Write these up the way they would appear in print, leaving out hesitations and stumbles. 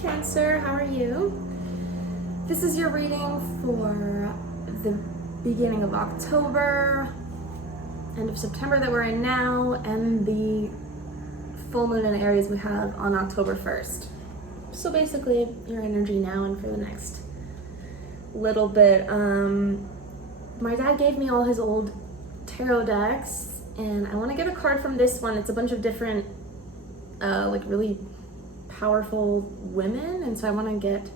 Cancer, how are you? This is your reading for the beginning of October, end of September that we're in now, and the full moon in Aries we have on October 1st. So basically your energy now and for the next little bit. My dad gave me all his old tarot decks, and I want to get a card from this one. It's a bunch of different like really powerful women, and so I want to get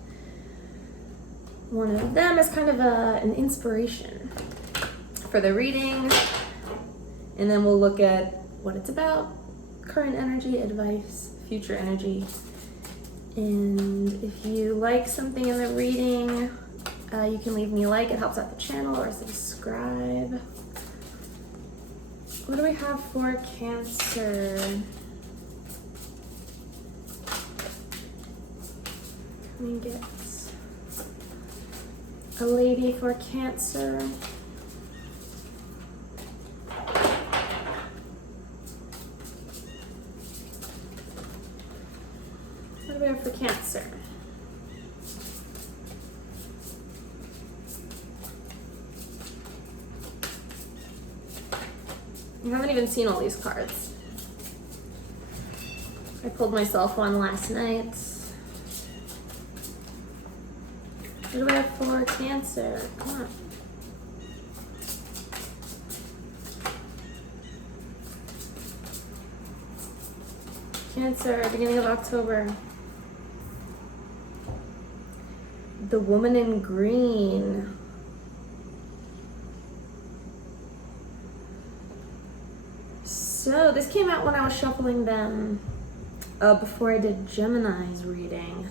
one of them as kind of an inspiration for the reading, and then we'll look at what it's about, current energy, advice, future energy. And if you like something in the reading, you can leave me a like, it helps out the channel, or subscribe. What do we have for Cancer? Let me get a lady for Cancer. What do we have for Cancer? I haven't even seen all these cards. I pulled myself one last night. What do we have for Cancer? Come on. Cancer, beginning of October. The woman in green. So this came out when I was shuffling them before I did Gemini's reading.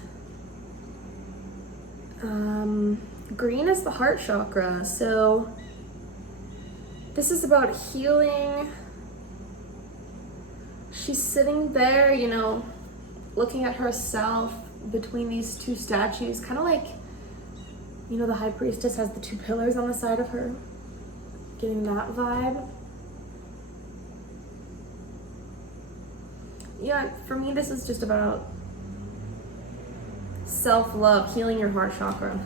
Green is the heart chakra, so this is about healing. She's sitting there, you know, looking at herself between these two statues, kind of like, you know, the high priestess has the two pillars on the side of her, getting that vibe. Yeah, for me, this is just about self-love, healing your heart chakra.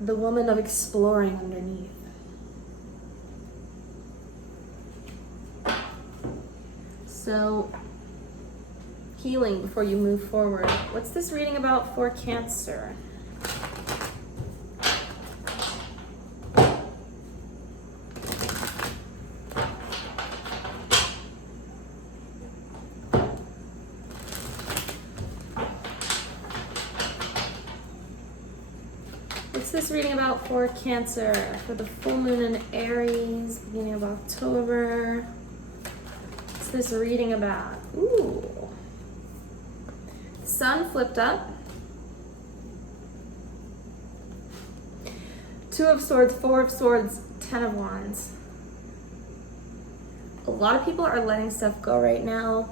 The woman of exploring underneath. So, healing before you move forward. What's this reading about for Cancer? What's this reading about for Cancer for the full moon in Aries, beginning of October? What's this reading about? Ooh. Sun flipped up. Two of Swords, Four of Swords, Ten of Wands. A lot of people are letting stuff go right now.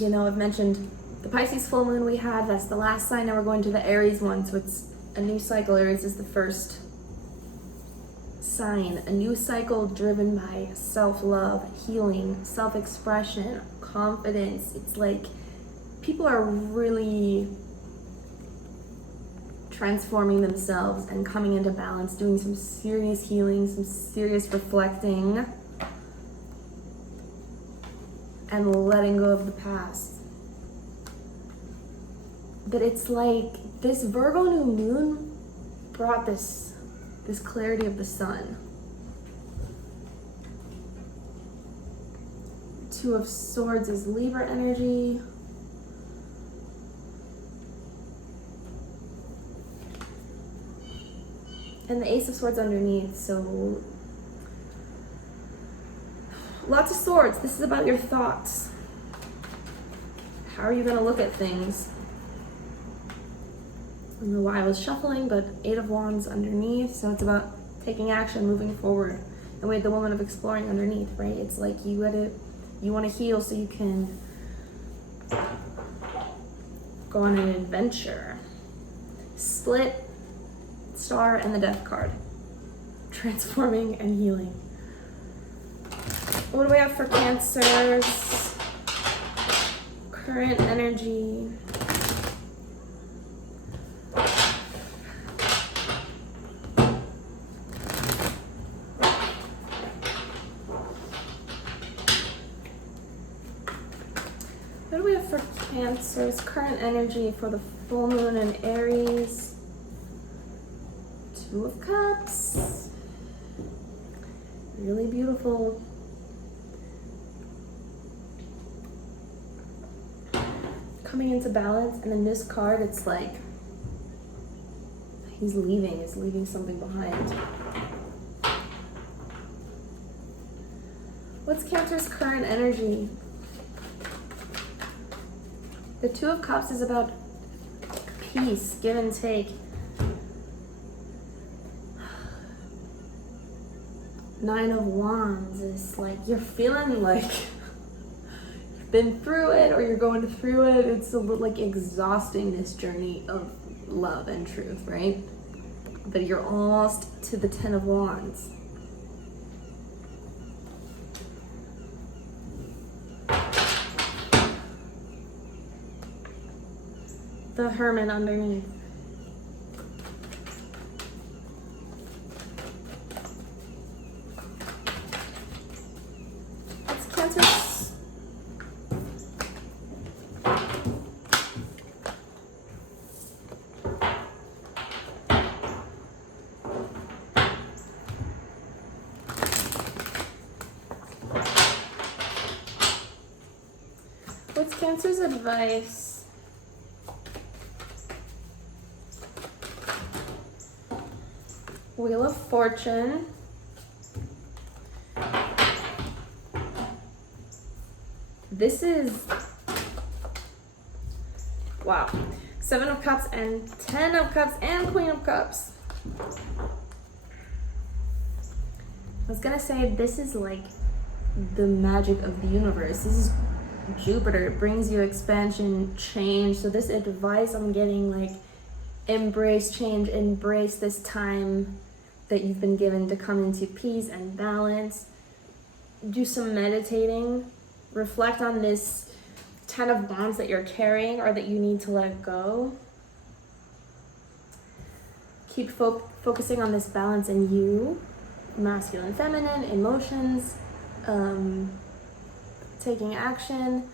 You know, I've mentioned the Pisces full moon we had, that's the last sign. Now we're going to the Aries one, so it's a new cycle. Aries is the first sign. A new cycle driven by self-love, healing, self-expression, confidence. It's like people are really transforming themselves and coming into balance, doing some serious healing, some serious reflecting, and letting go of the past. But it's like this Virgo new moon brought this clarity of the sun. Two of Swords is Libra energy. And the Ace of Swords underneath, so lots of swords. This is about your thoughts. How are you going to look at things? I don't know why I was shuffling, but Eight of Wands underneath, so it's about taking action, moving forward. And we had the woman of exploring underneath, right? It's like you want to heal so you can go on an adventure. Split, Star, and the Death card. Transforming and healing. What do we have for Cancer's current energy? What do we have for Cancer's current energy for the full moon in Aries? Two of Cups. Really beautiful. Coming into balance, and in this card, it's like he's leaving something behind. What's Cancer's current energy? The Two of Cups is about peace, give and take. Nine of Wands is like you're feeling like you've been through it or you're going through it. It's a little like exhausting, this journey of love and truth, right? But you're almost to the Ten of Wands. The Hermit underneath. It's Cancer's. What's Cancer's advice? Wheel of Fortune. This is, wow. Seven of Cups and 10 of Cups and Queen of Cups. I was gonna say this is like the magic of the universe. This is Jupiter. It brings you expansion, change. So this advice I'm getting, like, embrace change, embrace this time that you've been given to come into peace and balance. Do some meditating. Reflect on this Ten of Wands that you're carrying or that you need to let go. Keep focusing on this balance in you, masculine, feminine, emotions, taking action.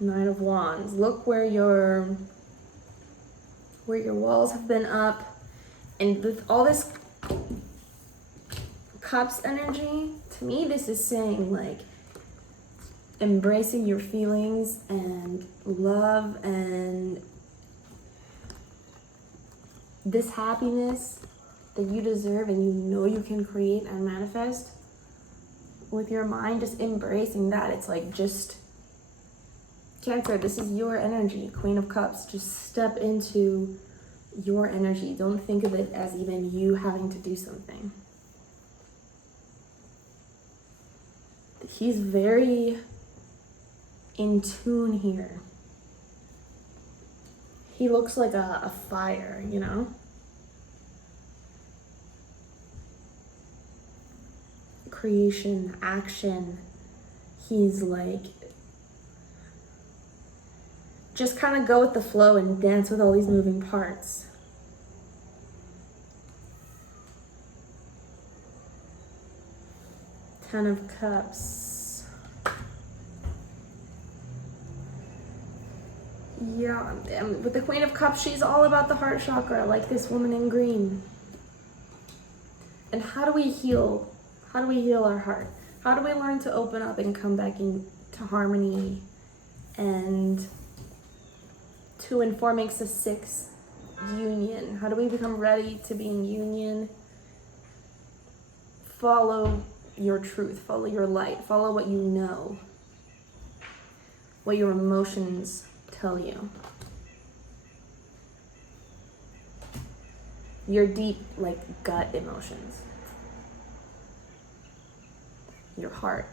Nine of Wands. Look where your walls have been up, and with all this Cups energy, to me this is saying like embracing your feelings and love and this happiness that you deserve and you know you can create and manifest with your mind. Just embracing that. It's like, just Cancer, this is your energy. Queen of Cups. Just step into your energy. Don't think of it as even you having to do something. He's very in tune here. He looks like a fire, you know? Creation, action. He's like, just kind of go with the flow and dance with all these moving parts. Ten of Cups. Yeah, and with the Queen of Cups, she's all about the heart chakra, like this woman in green. And how do we heal? How do we heal our heart? How do we learn to open up and come back into harmony and two and four makes a six, union. How do we become ready to be in union? Follow your truth, follow your light, follow what you know, what your emotions tell you. Your deep, like, gut emotions. Your heart.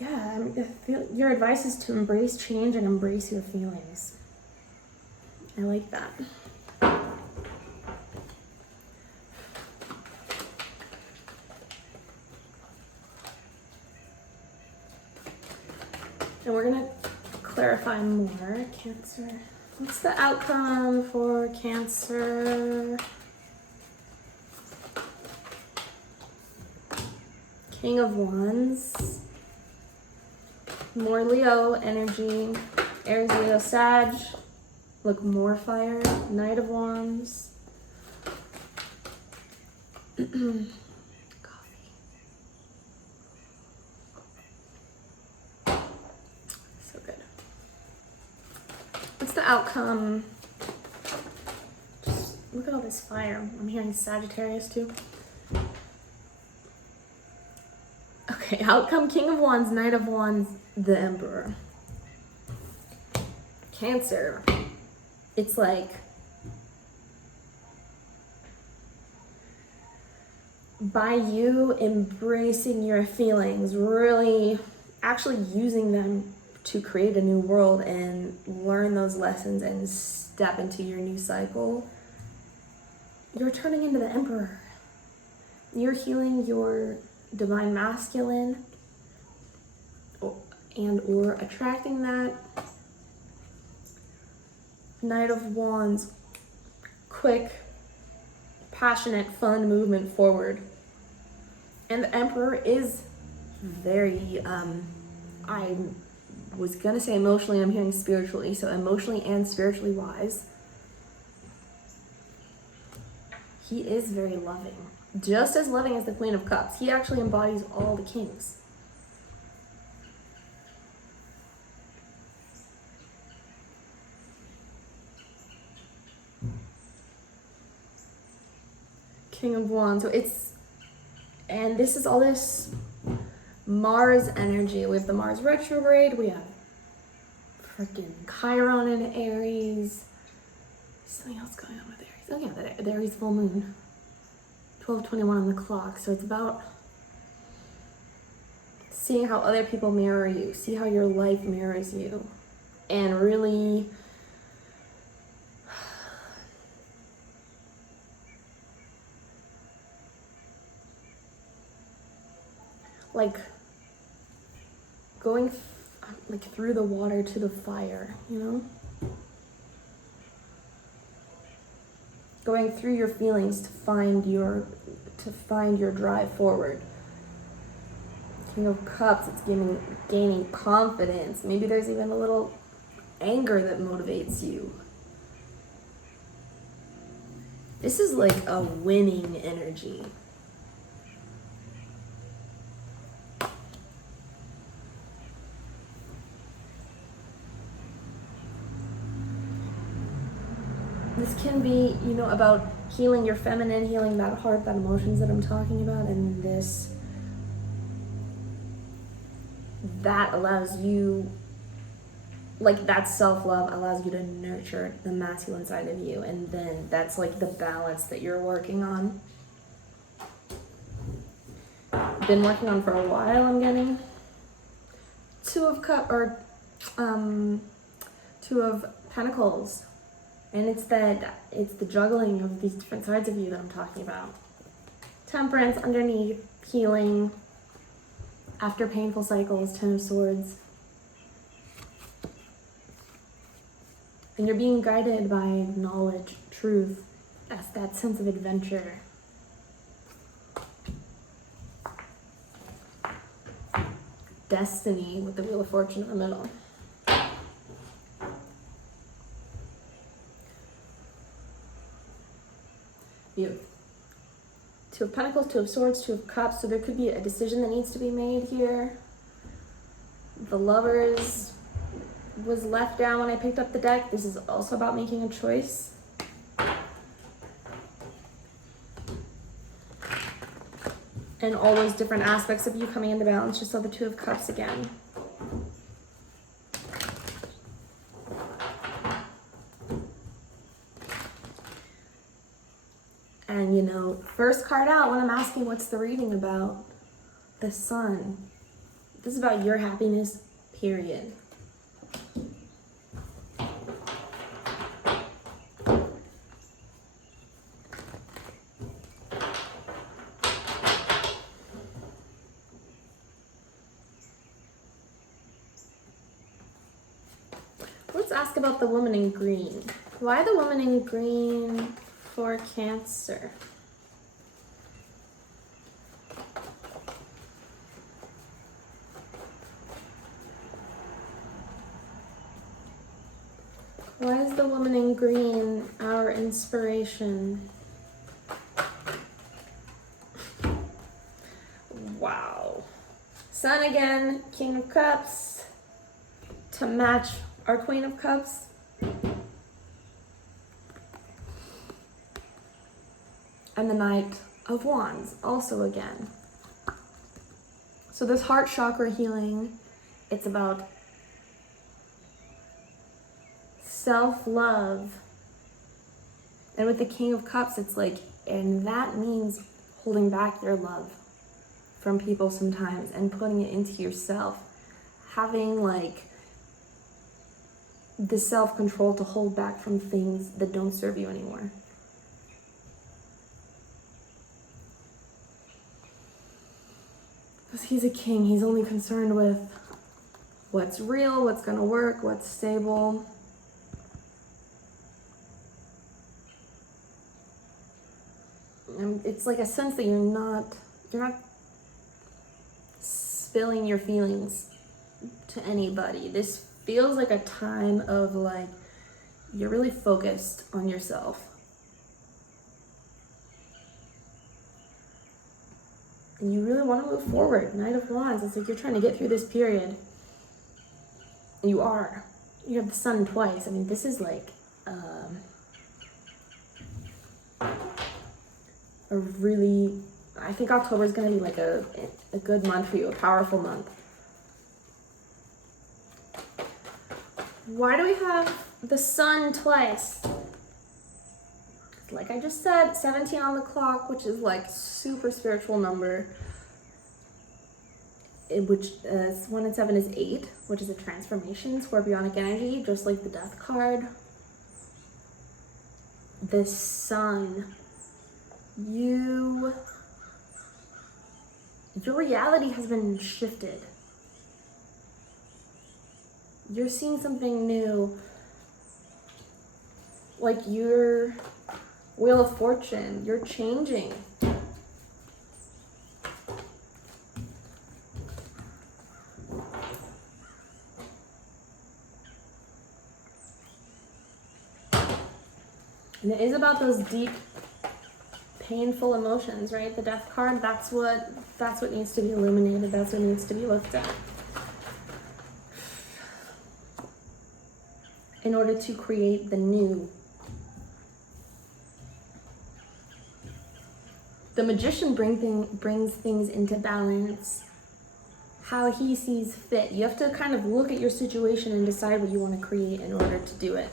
Yeah, your advice is to embrace change and embrace your feelings. I like that. And we're gonna clarify more. Cancer. What's the outcome for Cancer? King of Wands. More Leo energy. Aries, Leo, Sag. Look, more fire. Knight of Wands. Coffee. So good. What's the outcome? Just look at all this fire. I'm hearing Sagittarius too. Okay, outcome King of Wands, Knight of Wands, the Emperor. Cancer. It's like by you embracing your feelings, really actually using them to create a new world and learn those lessons and step into your new cycle, you're turning into the Emperor. You're healing your divine masculine and or attracting that. Knight of Wands, quick, passionate, fun movement forward. And the Emperor is very, I was gonna say emotionally, I'm hearing spiritually, so emotionally and spiritually wise. He is very loving, just as loving as the Queen of Cups. He actually embodies all the kings. King of Wands. So and this is all this Mars energy. We have the Mars retrograde. We have freaking Chiron in Aries. Something else going on with Aries. Oh yeah, the Aries full moon. 12:21 on the clock. So it's about seeing how other people mirror you. See how your life mirrors you. And really like going like through the water to the fire, you know? Going through your feelings to find your drive forward. King of Cups, it's gaining confidence. Maybe there's even a little anger that motivates you. This is like a winning energy. This can be, you know, about healing your feminine, healing that heart, that emotions that I'm talking about, and that allows you, like that self-love allows you to nurture the masculine side of you, and then that's like the balance that you're working on. Been working on for a while, I'm getting. Two of Pentacles. And it's the juggling of these different sides of you that I'm talking about. Temperance underneath, healing, after painful cycles, Ten of Swords. And you're being guided by knowledge, truth. That's that sense of adventure. Destiny with the Wheel of Fortune in the middle. You. Two of Pentacles, Two of Swords, Two of Cups. So there could be a decision that needs to be made here. The Lovers was left down when I picked up the deck. This is also about making a choice. And all those different aspects of you coming into balance. Just saw the Two of Cups again. And you know, first card out when I'm asking what's the reading about, the Sun. This is about your happiness, period. Let's ask about the woman in green. Why the woman in green for Cancer? Why is the woman in green our inspiration? Wow. Sun again, King of Cups, to match our Queen of Cups. And the Knight of Wands, also again. So this heart chakra healing, it's about self-love. And with the King of Cups, it's like, and that means holding back your love from people sometimes and putting it into yourself. Having like the self-control to hold back from things that don't serve you anymore. Because he's a king, he's only concerned with what's real, what's gonna work, what's stable. And it's like a sense that you're not spilling your feelings to anybody. This feels like a time of like, you're really focused on yourself. And you really want to move forward. Knight of Wands, it's like you're trying to get through this period. You are. You have the sun twice. I mean, this is like a really, I think October is going to be like a good month for you, a powerful month. Why do we have the sun twice? Like I just said, 17 on the clock, which is like super spiritual number. Which 1 and 7 is 8, which is a transformation, scorpionic energy, just like the death card. The sun. Your reality has been shifted. You're seeing something new. Like your Wheel of Fortune, you're changing. And it is about those deep, painful emotions, right? The death card, that's what needs to be illuminated. That's what needs to be looked at. In order to create the new. The Magician brings things into balance how he sees fit. You have to kind of look at your situation and decide what you want to create in order to do it.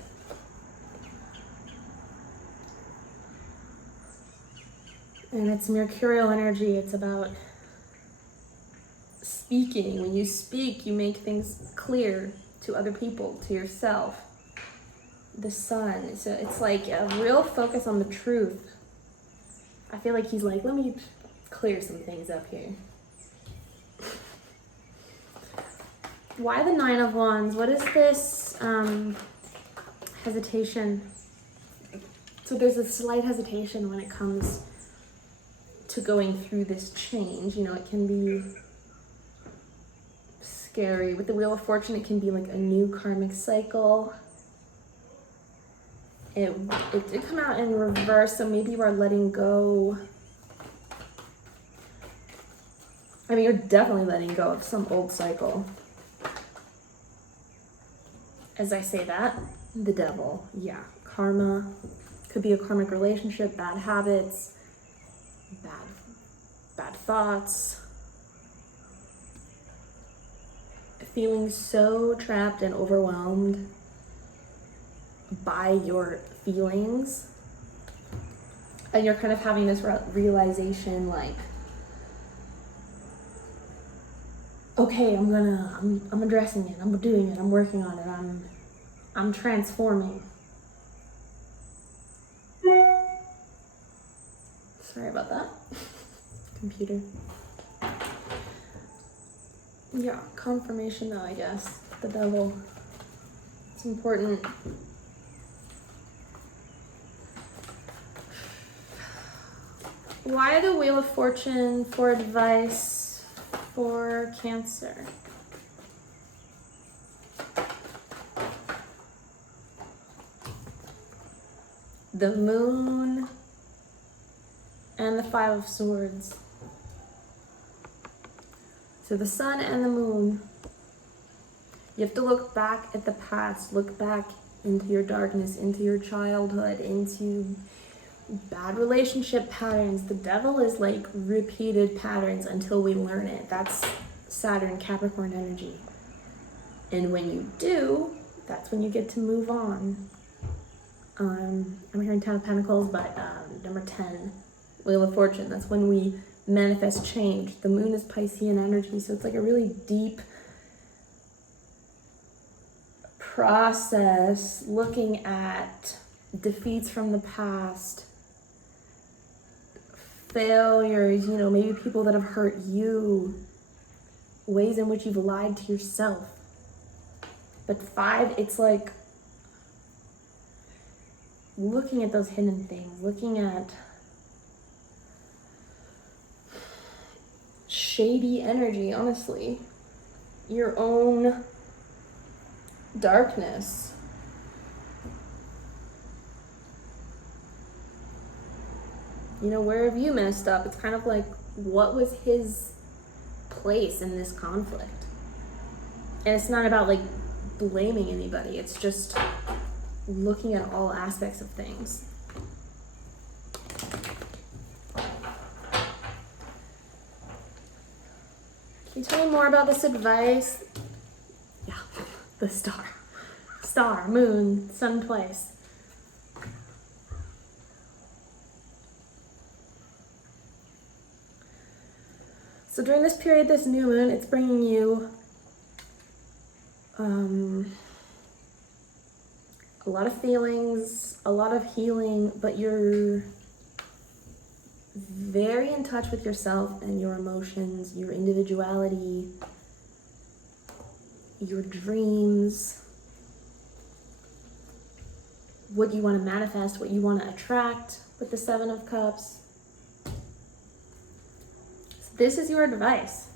And it's mercurial energy. It's about speaking. When you speak, you make things clear to other people, to yourself. The sun. So it's like a real focus on the truth. I feel like he's like, let me clear some things up here. Why the 9 of Wands? What is this hesitation? So there's a slight hesitation when it comes to going through this change. You know, it can be scary. With the Wheel of Fortune, it can be like a new karmic cycle. It did come out in reverse, so maybe you are letting go. I mean, you're definitely letting go of some old cycle. As I say that, the devil, yeah. Karma, could be a karmic relationship, bad habits, bad thoughts. Feeling so trapped and overwhelmed by your feelings, and you're kind of having this realization like, okay, I'm addressing it, I'm doing it, I'm working on it, I'm transforming. Sorry about that. Computer. Yeah, confirmation though, I guess. The devil. It's important. Why the Wheel of Fortune for advice for Cancer? The Moon and the Five of Swords. So the Sun and the Moon. You have to look back at the past, look back into your darkness, into your childhood, into bad relationship patterns. The devil is like repeated patterns until we learn it. That's Saturn, Capricorn energy. And when you do, that's when you get to move on. I'm hearing Ten of Pentacles, but number 10, Wheel of Fortune. That's when we manifest change. The moon is Piscean energy, so it's like a really deep process looking at defeats from the past, failures, you know, maybe people that have hurt you, ways in which you've lied to yourself. But 5, it's like looking at those hidden things, looking at shady energy, honestly, your own darkness. You know, where have you messed up? It's kind of like, what was his place in this conflict? And it's not about like blaming anybody, it's just looking at all aspects of things. Can you tell me more about this advice? Yeah, the star. Star, moon, sun twice. So during this period, this new moon, it's bringing you a lot of feelings, a lot of healing, but you're very in touch with yourself and your emotions, your individuality, your dreams, what you want to manifest, what you want to attract with the 7 of Cups. So this is your advice.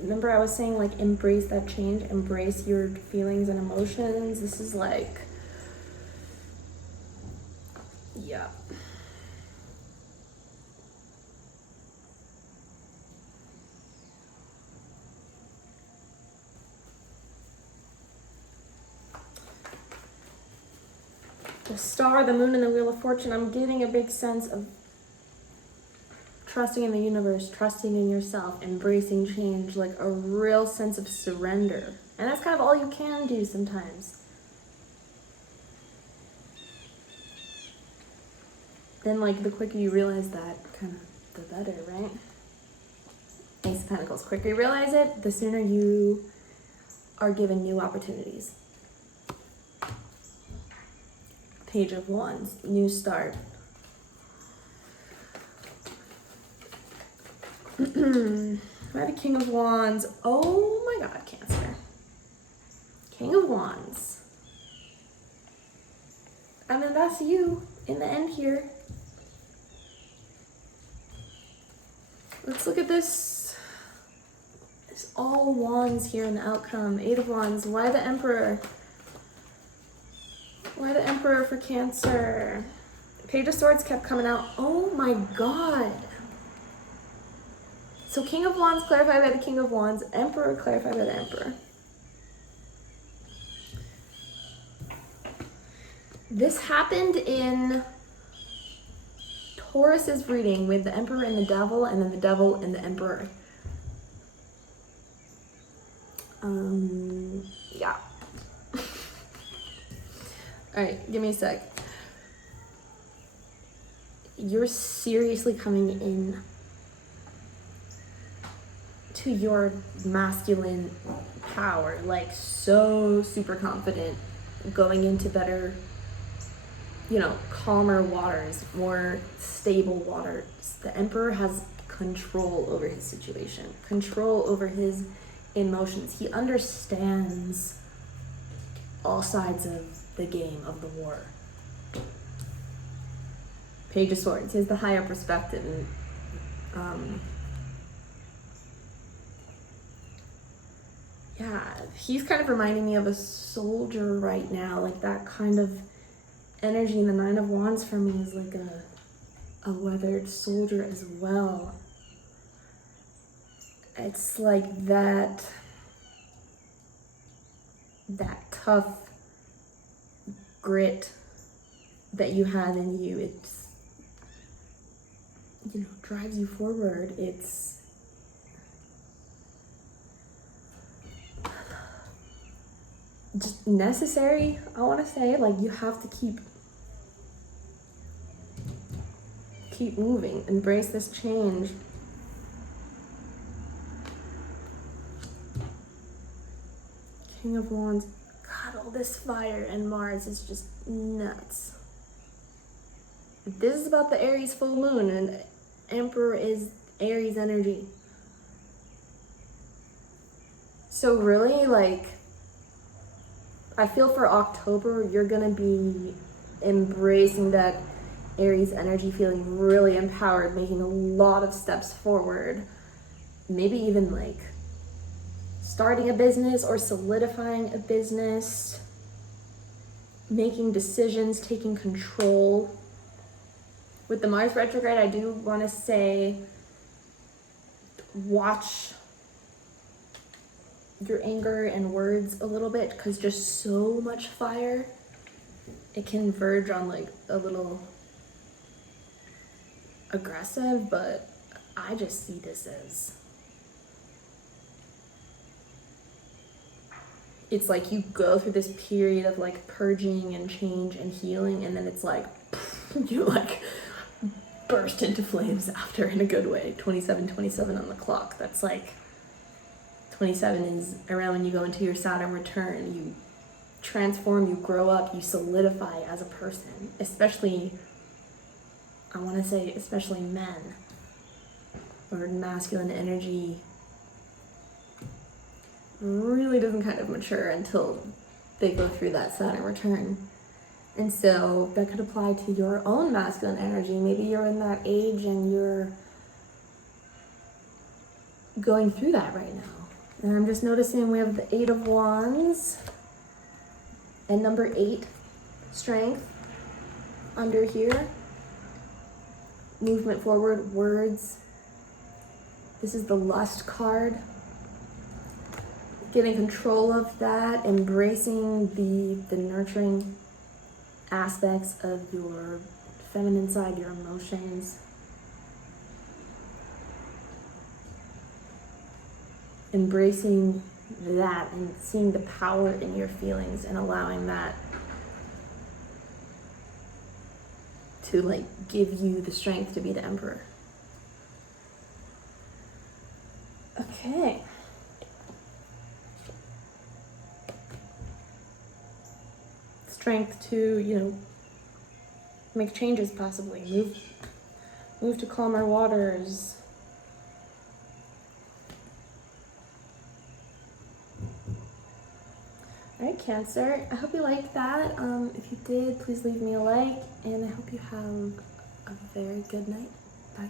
Remember I was saying, like, embrace that change, embrace your feelings and emotions. This is like, yeah. The star, the moon, and the Wheel of Fortune, I'm getting a big sense of trusting in the universe, trusting in yourself, embracing change, like a real sense of surrender. And that's kind of all you can do sometimes. Then, like, the quicker you realize that, kind of the better, right? Ace of Pentacles. Quicker you realize it, the sooner you are given new opportunities. Page of Wands, new start. I had a King of Wands. Oh my God, Cancer. King of Wands. And then that's you in the end here. Let's look at this. It's all wands here in the outcome. 8 of Wands. Why the Emperor? Why the Emperor for Cancer? Page of Swords kept coming out. Oh my God. So King of Wands clarified by the King of Wands. Emperor clarified by the Emperor. This happened in Taurus's reading with the Emperor and the Devil, and then the Devil and the Emperor. Yeah. All right, give me a sec. you're seriously coming in to your masculine power, like so super confident, going into better, calmer waters, more stable waters. The Emperor has control over his situation, control over his emotions. He understands all sides of the game, of the war. Page of Swords, he has the higher perspective, and he's kind of reminding me of a soldier right now, like that kind of energy. And the Nine of Wands for me is like a weathered soldier as well. It's like that tough grit that you have in you. It's, drives you forward. It's just necessary, I want to say. Like, you have to keep moving, embrace this change. King of Wands. God, all this fire and Mars is just nuts. This is about the Aries full moon, and Emperor is Aries energy. So really, like, I feel for October, you're gonna be embracing that Aries energy, feeling really empowered, making a lot of steps forward. Maybe even like starting a business or solidifying a business, making decisions, taking control. With the Mars retrograde, I do want to say, watch your anger and words a little bit, because just so much fire, it can verge on like a little aggressive, but I just see this as, it's like you go through this period of like purging and change and healing, and then it's like you like burst into flames after, in a good way. 27 on the clock. That's like 27 is around when you go into your Saturn return. You transform, you grow up, you solidify as a person. Especially, I want to say, especially men, or masculine energy really doesn't kind of mature until they go through that Saturn return. And so that could apply to your own masculine energy. Maybe you're in that age and you're going through that right now. And I'm just noticing we have the Eight of Wands and number 8, strength, under here. Movement forward, words. This is the Lust card. Getting control of that, embracing the nurturing aspects of your feminine side, your emotions. Embracing that and seeing the power in your feelings and allowing that to like give you the strength to be the Emperor. Okay. Strength to, make changes, possibly move to calmer waters. All right, Cancer, I hope you liked that. If you did, please leave me a like, and I hope you have a very good night. Bye.